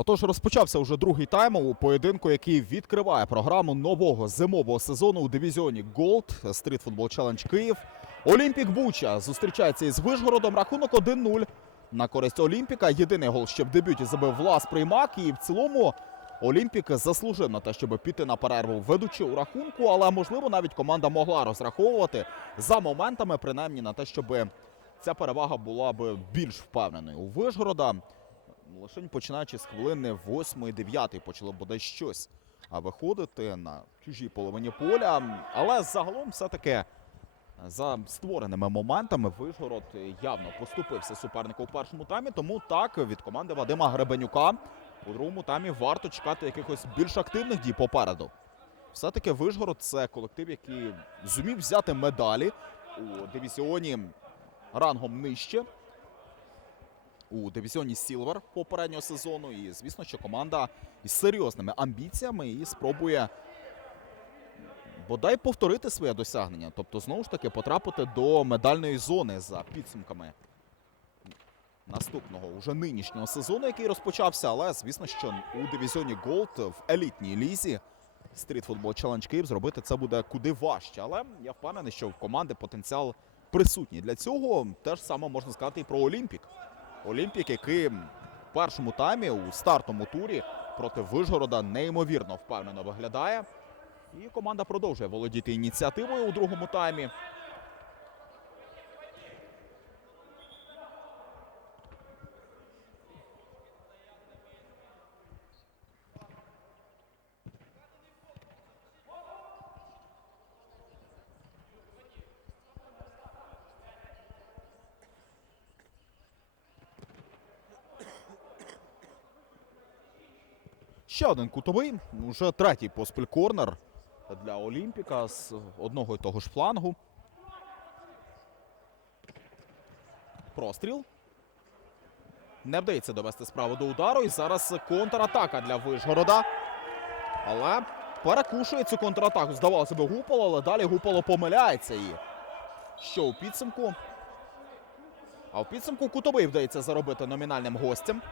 Отож, розпочався вже другий тайм у поєдинку, який відкриває програму нового зимового сезону у дивізіоні Gold Street Football Challenge Київ. Олімпік Буча зустрічається із Вишгородом. Рахунок 1-0 на користь Олімпіка. Єдиний гол ще в дебюті забив Влас Приймак. І в цілому Олімпік заслужив на те, щоб піти на перерву, ведучи у рахунку. Але можливо навіть команда могла розраховувати за моментами, принаймні на те, щоб ця перевага була б більш впевненою. У Вишгорода лише починаючи з хвилини 8-9 почало бодай щось виходити на чужій половині поля. Але загалом все-таки за створеними моментами Вишгород явно поступився супернику у першому таймі. Тому так від команди Вадима Гребенюка у другому таймі варто чекати якихось більш активних дій попереду. Все-таки Вишгород це колектив, який зумів взяти медалі у дивізіоні рангом нижче у дивізіоні Сілвер попереднього сезону. І звісно, що команда із серйозними амбіціями і спробує бодай повторити своє досягнення. Тобто, знову ж таки, потрапити до медальної зони за підсумками наступного уже нинішнього сезону, який розпочався. Але звісно, що у дивізіоні Голд в елітній лізі Street Football Challenge Київ зробити це буде куди важче. Але я впевнений, що в команди потенціал присутній. Для цього теж саме можна сказати і про Олімпік. Олімпік, який в першому таймі у стартовому турі проти Вижгорода неймовірно впевнено виглядає. І команда продовжує володіти ініціативою у другому таймі. Один кутовий, уже третій поспіль корнер для Олімпіка з одного і того ж флангу. Простріл. Не вдається довести справу до удару. І зараз контратака для Вишгорода. Але перекушує цю контратаку. Здавалося би, Гупало, але далі Гупало помиляється. І що у підсумку? А у підсумку кутовий вдається заробити номінальним гостям.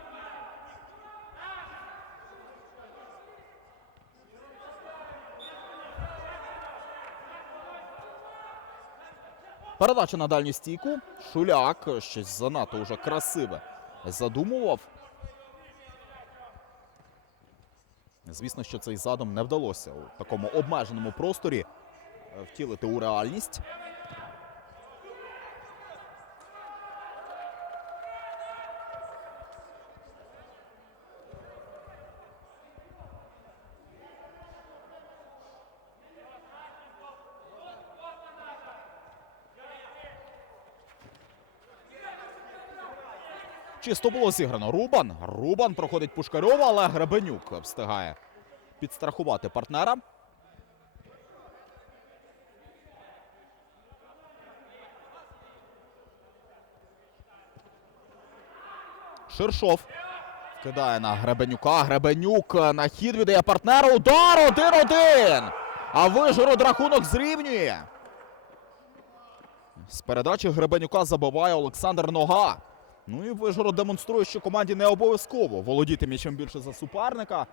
Передача на дальню стійку. Шуляк щось занадто вже красиве задумував. Звісно, що цей задум не вдалося у такому обмеженому просторі е, втілити у реальність. Чисто було зіграно. Рубан. Рубан проходить Пушкарьова, але Гребенюк встигає підстрахувати партнера. Ширшов кидає на Гребенюка. Гребенюк на хід віддає партнеру. Удар 1-1. А Вижгород рахунок зрівнює. З передачі Гребенюка забиває Олександр Нога. Ну і Вижгород демонструє, що команді не обов'язково володіти м'ячем більше за суперника,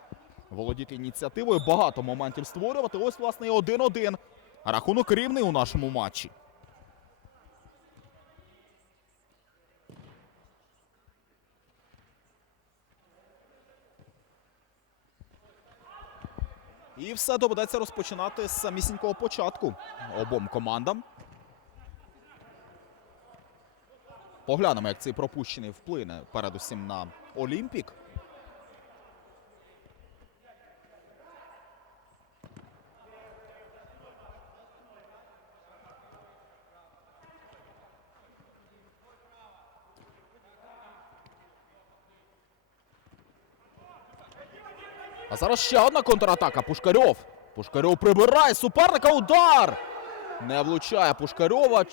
володіти ініціативою, багато моментів створювати. Ось, власне, і 1-1. Рахунок рівний у нашому матчі. І все доведеться розпочинати з самісінького початку обом командам. Поглянемо, як цей пропущений вплине передусім на Олімпік. А зараз ще одна контратака. Пушкарьов. Пушкарьов прибирає суперника. Удар! Не влучає Пушкарьова.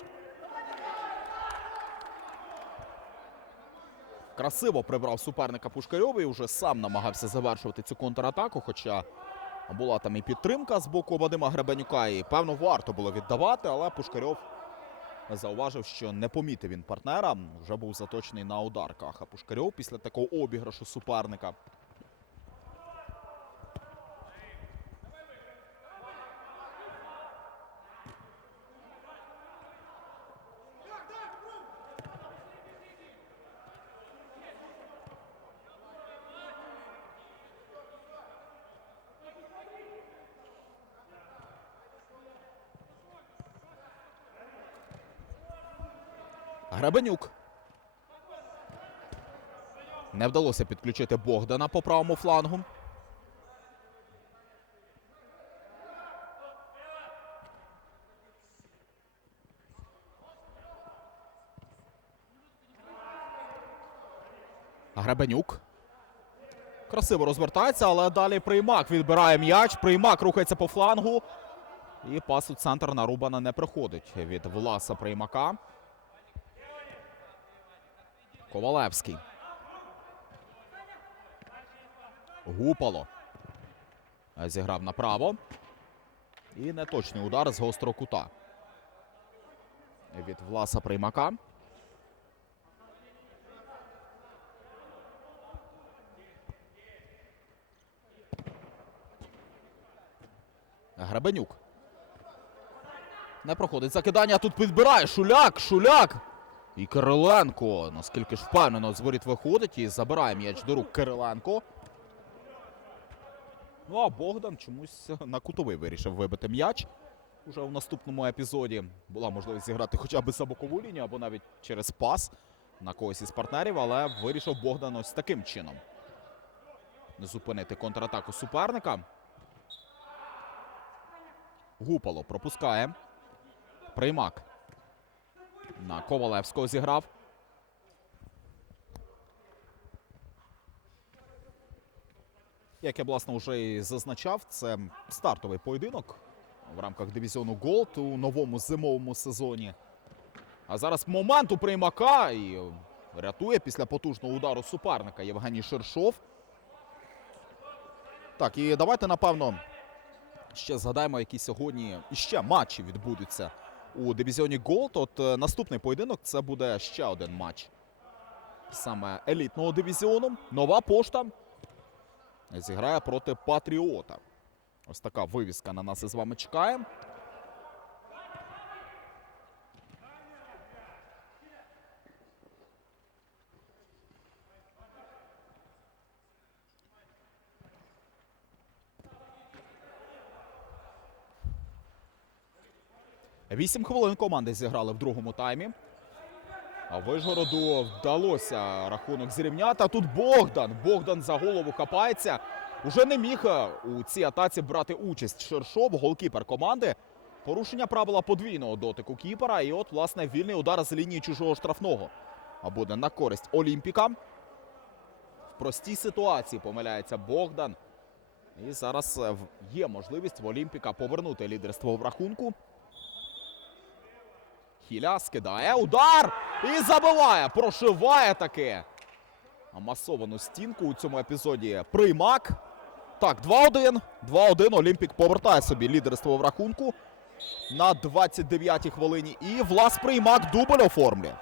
Красиво прибрав суперника Пушкарьова і вже сам намагався завершувати цю контратаку. Хоча була там і підтримка з боку Вадима Гребенюка, і певно варто було віддавати, але Пушкарьов зауважив, що не помітив він партнера. Вже був заточений на ударках. А Пушкарьов після такого обіграшу суперника Гребенюк. Не вдалося підключити Богдана по правому флангу. Гребенюк. Красиво розвертається, але далі приймак відбирає м'яч. Приймак рухається по флангу. І пас у центр на Рубана не приходить від Власа приймака. Ковалевський. Гупало. Зіграв направо. І неточний удар з гострого кута. Від Власа приймака. Гребенюк. Не проходить закидання. Тут підбирає Шуляк. Шуляк. І Кириленко. Наскільки ж впевнено з воріт виходить і забирає м'яч до рук Кириленко. Ну а Богдан чомусь на кутовий вирішив вибити м'яч. Уже в наступному епізоді була можливість зіграти хоча б за бокову лінію або навіть через пас на когось із партнерів, але вирішив Богдан ось таким чином. Зупинити контратаку суперника. Гупало пропускає. Приймак. На Ковалевського зіграв. Як я, власне, вже і зазначав, це стартовий поєдинок в рамках дивізіону Голд у новому зимовому сезоні. А зараз момент у приймака і рятує після потужного удару суперника Євгеній Шершов. Так, і давайте, напевно, ще згадаємо, які сьогодні іще матчі відбудуться у дивізіоні Голд. От е, наступний поєдинок це буде ще один матч саме елітного дивізіону. Нова пошта зіграє проти Патріота. Ось така вивіска на нас із вами чекає. Вісім хвилин команди зіграли в другому таймі. А Вишгороду вдалося рахунок зрівняти. А тут Богдан. Богдан за голову хапається. Уже не міг е, у цій атаці брати участь Шершов, голкіпер команди. Порушення правила подвійного дотику кіпера. І от, власне, вільний удар з лінії чужого штрафного. А буде на користь Олімпіка. В простій ситуації помиляється Богдан. І зараз е, є можливість в Олімпіка повернути лідерство в рахунку. Хіля скидає удар і забиває. Прошиває таки. Масовану стінку у цьому епізоді. Приймак. Так, 2-1. 2-1. Олімпік повертає собі лідерство в рахунку на 29-й хвилині. І Влас Приймак дубль оформлює.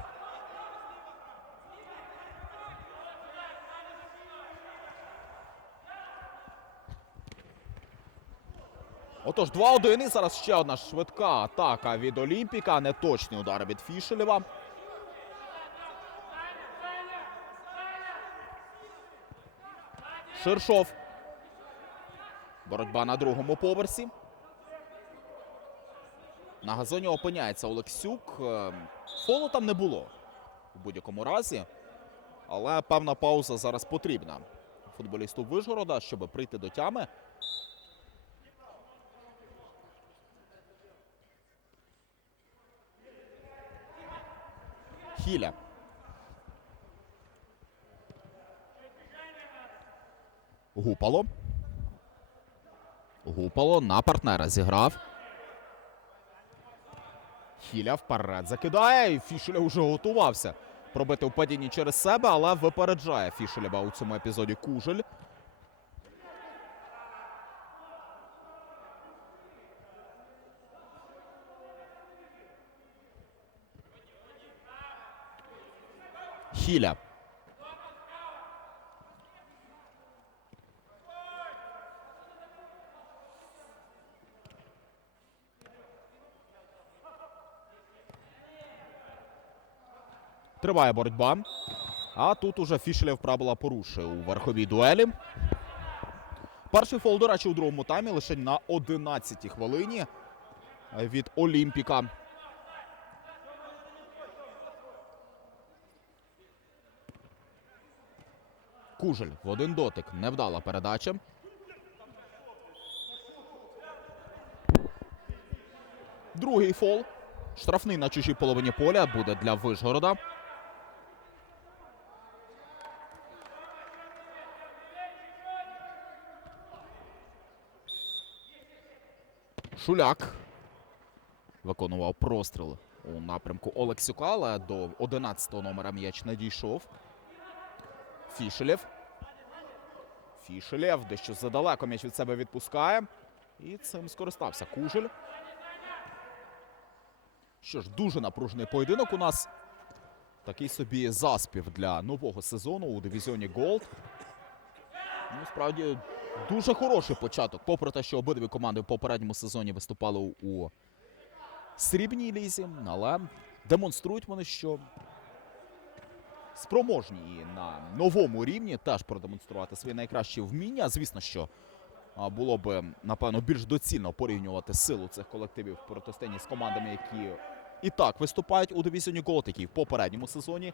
Отож, 2-1. І зараз ще одна швидка атака від Олімпіка. Неточний удар від Фішелєва. Ширшов. Боротьба на другому поверсі. На газоні опиняється Олексюк. Е, Фолу там не було у будь-якому разі. Але певна пауза зараз потрібна футболісту Вижгорода, щоб прийти до тями. Хіля. Гупало. Гупало на партнера зіграв. Хіля вперед закидає. І Фішеля вже готувався пробити в падінні через себе, але випереджає Фішелєва у цьому епізоді Кужель. Хіля. Триває боротьба. А тут уже Фішелєв правила порушує у верховій дуелі. Перший фол, до речі, у другому таймі лише на 11-й хвилині від Олімпіка. Кужель в один дотик. Невдала передача. Другий фол. Штрафний на чужій половині поля буде для Вишгорода. Шуляк виконував простріл у напрямку Олексюка, але до 11-го номера м'яч не дійшов. Фішелєв. Фішелєв дещо задалеко м'яч від себе відпускає. І цим скористався Кужель. Що ж, дуже напружений поєдинок у нас. Такий собі заспів для нового сезону у дивізіоні Голд. Ну, справді, дуже хороший початок. Попри те, що обидві команди в попередньому сезоні виступали у срібній лізі, але демонструють вони, що спроможні і на новому рівні теж продемонструвати свої найкращі вміння. Звісно, що було б напевно більш доцільно порівнювати силу цих колективів в протистоянні з командами, які і так виступають у дивізіоні Голд, які в попередньому сезоні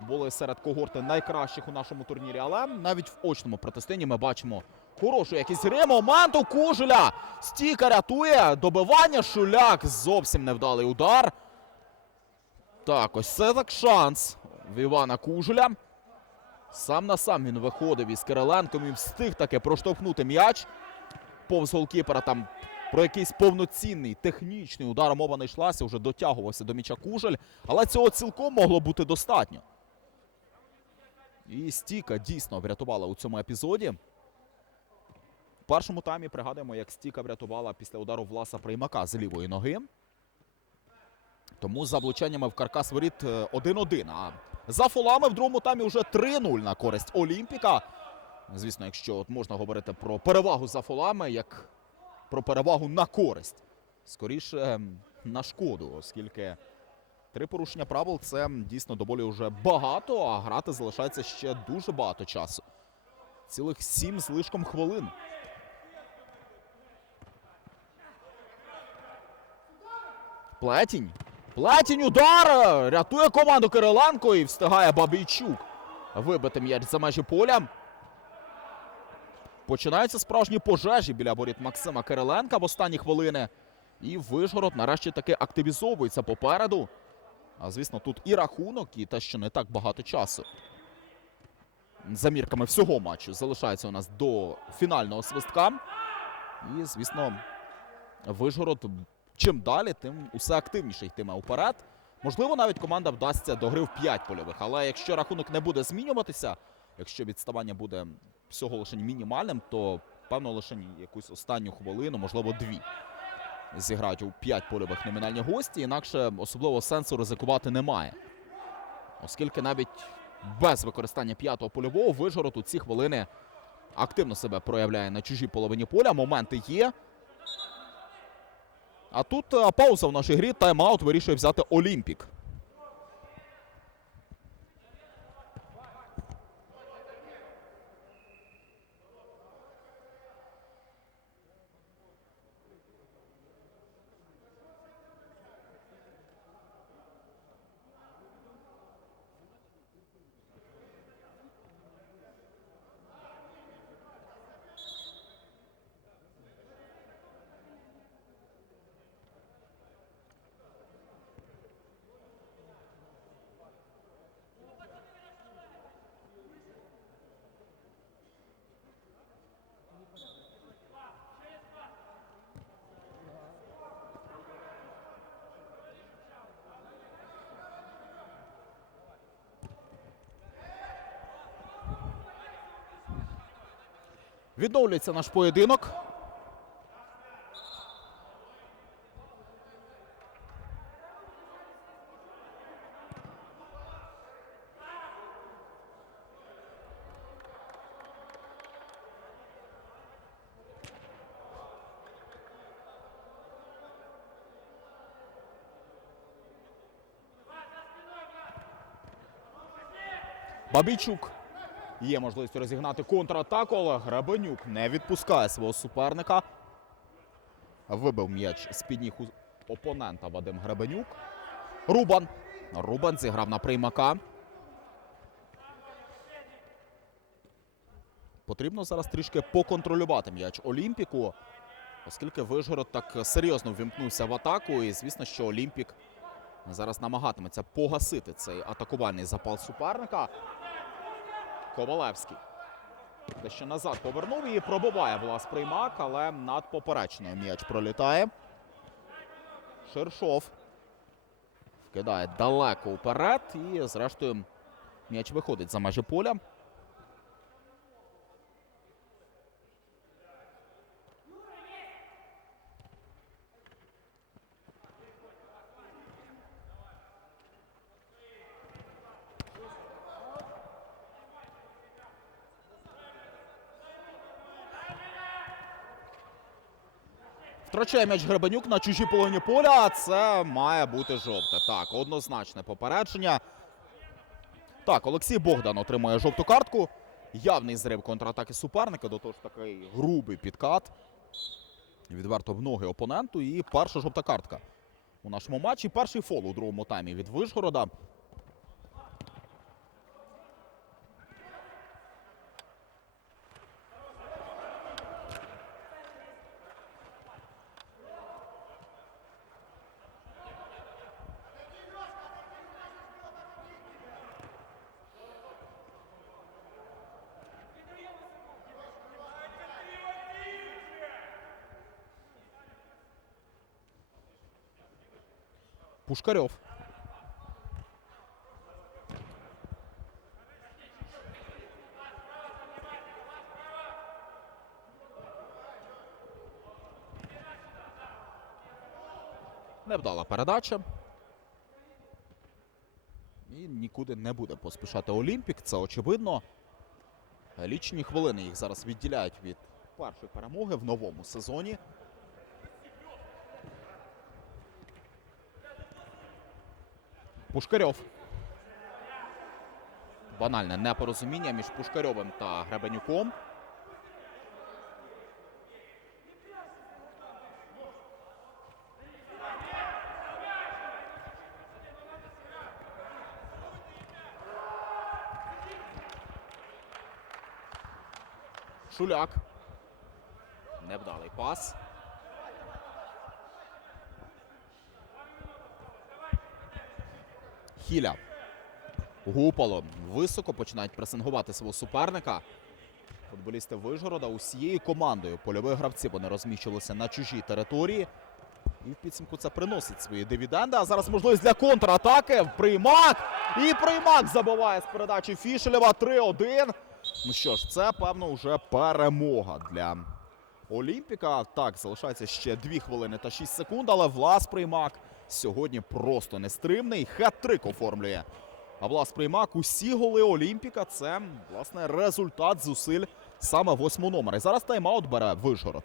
були серед когорти найкращих у нашому турнірі. Але навіть в очному протистоянні ми бачимо хорошу якісь гри. Момент у Кужеля. Стіка рятує. Добивання. Шуляк. Зовсім невдалий удар. Так, ось це так шанс в Івана Кужеля. Сам на сам він виходив із Кириленком і встиг таки проштовхнути м'яч. Повз голкіпера там про якийсь повноцінний технічний удар мова не йшлася, вже дотягувався до м'яча Кужель. Але цього цілком могло бути достатньо. І Стіка дійсно врятувала у цьому епізоді. В першому таймі пригадуємо, як Стіка врятувала після удару Власа Приймака з лівої ноги. Тому за влучаннями в каркас воріт е, 1-1. А за фолами в другому таймі вже 3-0 на користь Олімпіка. Звісно, якщо от можна говорити про перевагу за фолами, як про перевагу на користь. Скоріше ем, на шкоду, оскільки три порушення правил це дійсно доволі вже багато, а грати залишається ще дуже багато часу. Цілих сім з лишком хвилин. Плетінь. Плетінь удар! Рятує команду Кириленко і встигає Бабійчук вибити м'яч за межі поля. Починаються справжні пожежі біля воріт Максима Кириленка в останні хвилини. І Вишгород нарешті таки активізовується попереду. А звісно, тут і рахунок, і те, що не так багато часу. За мірками всього матчу залишається у нас до фінального свистка. І, звісно, Вишгород чим далі, тим усе активніше йтиме вперед. Можливо, навіть команда вдасться до гри в 5 польових. Але якщо рахунок не буде змінюватися, якщо відставання буде всього лише мінімальним, то певно лише якусь останню хвилину, можливо, дві. Зіграють у 5 польових номінальні гості, інакше особливого сенсу ризикувати немає. Оскільки навіть без використання п'ятого польового Вижгород у ці хвилини активно себе проявляє на чужій половині поля. Моменти є. А тут е, пауза в нашій грі. Тайм-аут вирішує взяти Олімпік. Відновлюється наш поєдинок. Бабійчук Є можливість розігнати контратаку, але Гребенюк не відпускає свого суперника. Вибив м'яч з під ніг опонента Вадим Гребенюк. Рубан. Рубан зіграв на приймака. Потрібно зараз трішки поконтролювати м'яч Олімпіку, оскільки Вишгород так серйозно ввімкнувся в атаку. І звісно, що Олімпік зараз намагатиметься погасити цей атакувальний запал суперника. Ковалевський. Дещо назад повернув і пробиває Влас Приймак, але над поперечною м'яч пролітає. Шершов вкидає далеко вперед і, зрештою, м'яч виходить за межі поля. Втрачає м'яч Гребенюк на чужій половині поля. Це має бути жовте. Так, однозначне попередження. Так, Олексій Богдан отримує жовту картку. Явний зрив контратаки суперника. До того ж такий грубий підкат. Відверто в ноги опоненту. І перша жовта картка у нашому матчі. Перший фол у другому таймі від Вишгорода. Пушкарьов. Невдала передача. І нікуди не буде поспішати Олімпік. Це очевидно. Лічні хвилини їх зараз відділяють від першої перемоги в новому сезоні. Пушкарьов. Банальне непорозуміння між Пушкарьовим та Гребенюком. Шуляк. Невдалий пас. Хіля. Гупало. Високо починають пресингувати свого суперника. Футболісти Вижгорода усією командою польових гравців вони розміщувалися на чужій території. І в підсумку це приносить свої дивіденди. А зараз можливість для контратаки. Приймак. І приймак забиває з передачі Фішелєва 3-1. Ну що ж, це певно вже перемога для Олімпіка. Так, залишається ще 2 хвилини та 6 секунд, але Влас Приймак сьогодні просто нестримний. Хет-трик оформлює. А Влас Приймак усі голи Олімпіка це власне результат зусиль саме восьмого номера. І зараз тайм-аут бере Вишгород.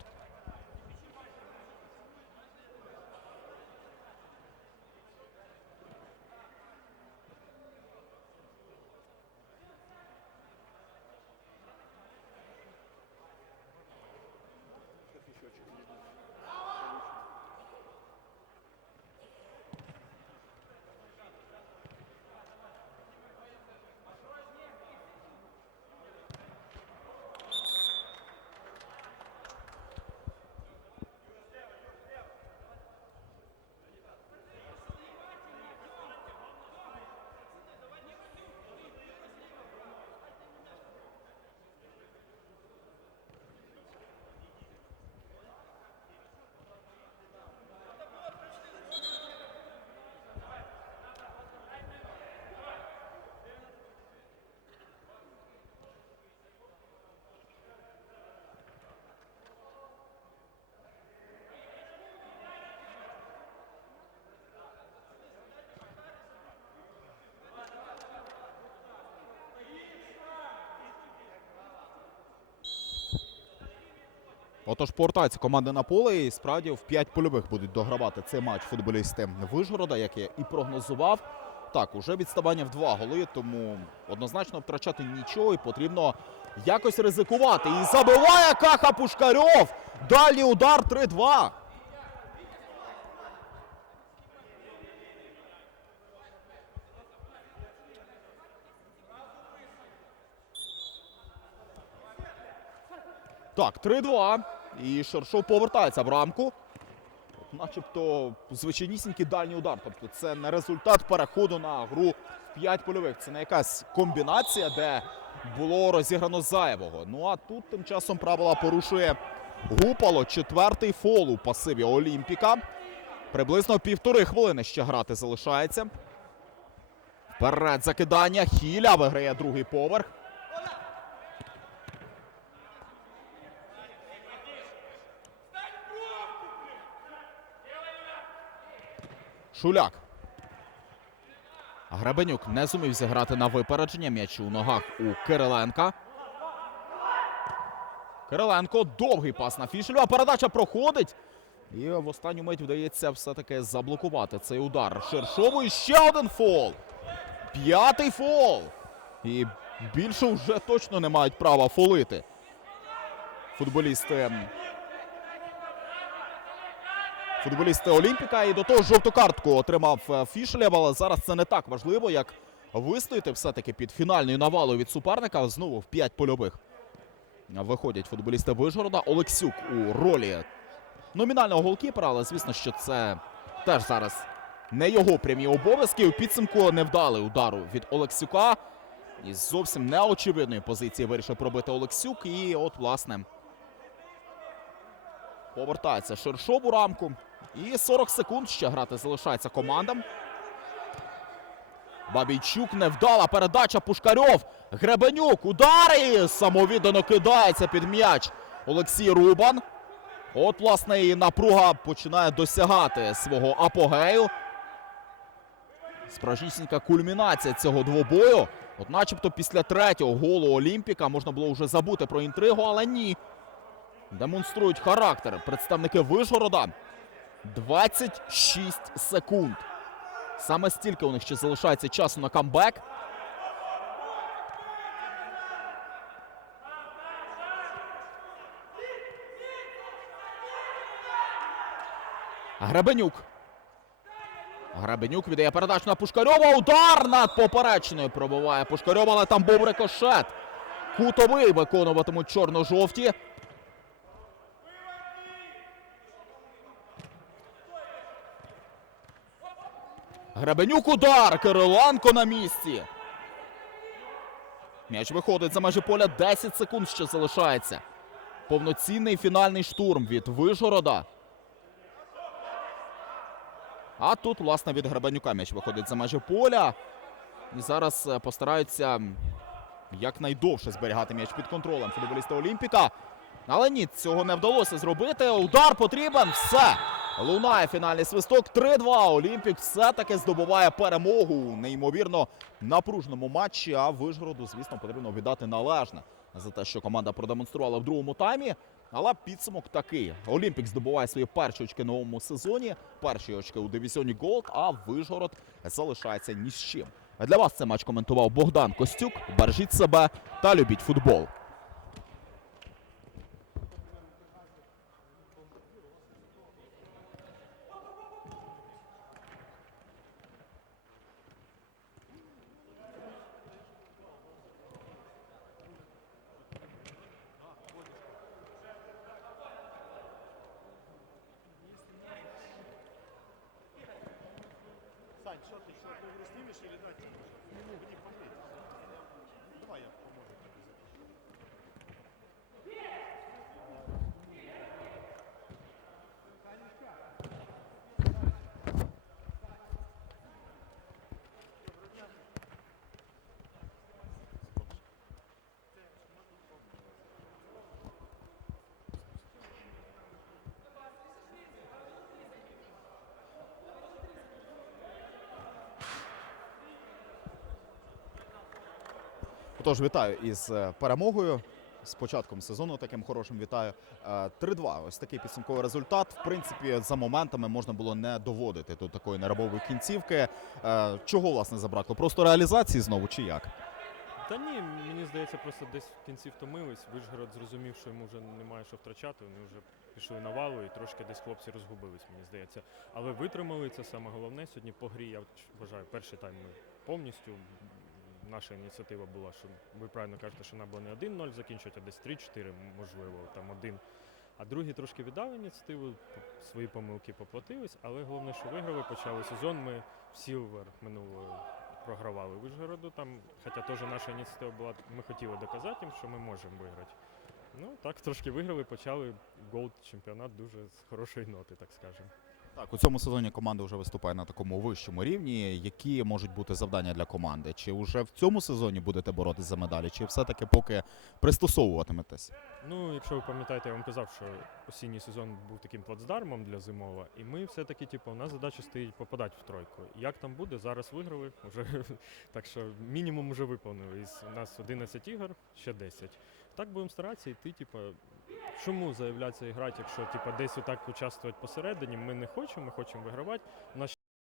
Отож, повертаються команди на поле і справді в п'ять польових будуть догравати цей матч футболісти Вижгорода, як я і прогнозував. Так, уже відставання в два голи, тому однозначно втрачати нічого і потрібно якось ризикувати. І забиває Каха Пушкарьов. Далі удар 3-2. Так, 3-2. І Шершов повертається в рамку. Начебто звичайнісінький дальній удар. Тобто це не результат переходу на гру в 5 польових. Це не якась комбінація, де було розіграно зайвого. Ну а тут тим часом правила порушує Гупало. Четвертий фол у пасиві Олімпіка. Приблизно півтори хвилини ще грати залишається. Вперед закидання. Хіля виграє другий поверх. Шуляк. Гребенюк не зумів зіграти на випередження. М'яч у ногах у Кириленка. Кириленко довгий пас на Фішелю, а передача проходить. І в останню мить вдається все-таки заблокувати цей удар. Шершову і ще один фол. П'ятий фол. І більше вже точно не мають права фолити. Футболісти. Футболісти Олімпіка і до того жовту картку отримав е, Фішелєв, але зараз це не так важливо, як вистояти все-таки під фінальною навалою від суперника. Знову в п'ять польових виходять футболісти Вижгорода. Олексюк у ролі номінального голкіпера, але звісно, що це теж зараз не його прямі обов'язки. У підсумку невдалий удару від Олексюка. Із зовсім неочевидної позиції вирішив пробити Олексюк. І от, власне, повертається Шершов у рамку. І 40 секунд ще грати залишається командам. Бабійчук невдала передача Пушкарьов. Гребенюк. Удар і самовіддано кидається під м'яч. Олексій Рубан. От, власне, і напруга починає досягати свого апогею. Справжнісінька кульмінація цього двобою. От начебто після третього голу Олімпіка можна було вже забути про інтригу, але ні. Демонструють характер представники Вишгорода. 26 секунд. Саме стільки у них ще залишається часу на камбек. Гребенюк. Гребенюк віддає передачу на Пушкарьова. Удар над поперечною пробиває Пушкарьова, але там був рикошет. Кутовий виконуватимуть чорно-жовті. Гребенюк удар. Кириленко на місці. М'яч виходить за межі поля. 10 секунд ще залишається. Повноцінний фінальний штурм від Вижгорода. А тут, власне, від Гребенюка м'яч виходить за межі поля. І зараз е, постараються якнайдовше зберігати м'яч під контролем футболіста Олімпіка. Але ні, цього не вдалося зробити. Удар потрібен. Все. Лунає фінальний свисток. 3-2. Олімпік все-таки здобуває перемогу у неймовірно напружному матчі. А Вишгороду, звісно, потрібно віддати належне за те, що команда продемонструвала в другому таймі. Але підсумок такий: Олімпік здобуває свої перші очки новому сезоні, перші очки у дивізіоні Голд, а Вижгород залишається ні з чим. Для вас цей матч коментував Богдан Костюк. Бережіть себе та любіть футбол. Тож вітаю із е, перемогою. З початком сезону таким хорошим вітаю. Е, 3-2. Ось такий підсумковий результат. В принципі, за моментами можна було не доводити до такої нервової кінцівки. Е, Чого власне забракло? Просто реалізації знову чи як? Та ні, мені здається, просто десь в кінці втомились. Вишгород зрозумів, що йому вже немає що втрачати. Вони вже пішли на валу і трошки десь хлопці розгубились, мені здається. Але витримали це саме головне. Сьогодні по грі, я вважаю, перший тайм ми повністю наша ініціатива була, що ви правильно кажете, що вона була не 1-0 закінчувати, а десь 3-4, можливо, там один. А другий трошки віддав ініціативу, свої помилки поплатились, але головне, що виграли, почали сезон. Ми в Сілвер минулого програвали Вишгороду. Там, хоча теж наша ініціатива була, ми хотіли доказати їм, що ми можемо виграти. Ну так, трошки виграли, почали голд чемпіонат дуже з хорошої ноти, так скажемо. Так, у цьому сезоні команда вже виступає на такому вищому рівні. Які можуть бути завдання для команди? Чи вже в цьому сезоні будете боротися за медалі, чи все-таки поки пристосовуватиметесь? Ну, якщо ви пам'ятаєте, я вам казав, що осінній сезон був таким плацдармом для зимова, і ми все-таки, типу, у нас задача стоїть попадати в тройку. Як там буде, зараз виграли, вже так що мінімум вже виповнили. Із у нас 11 ігор, ще 10. Так будемо старатися йти, типу, чому заявлятися і грати, якщо типу, десь отак участвувати посередині, ми не хочемо, ми хочемо вигравати.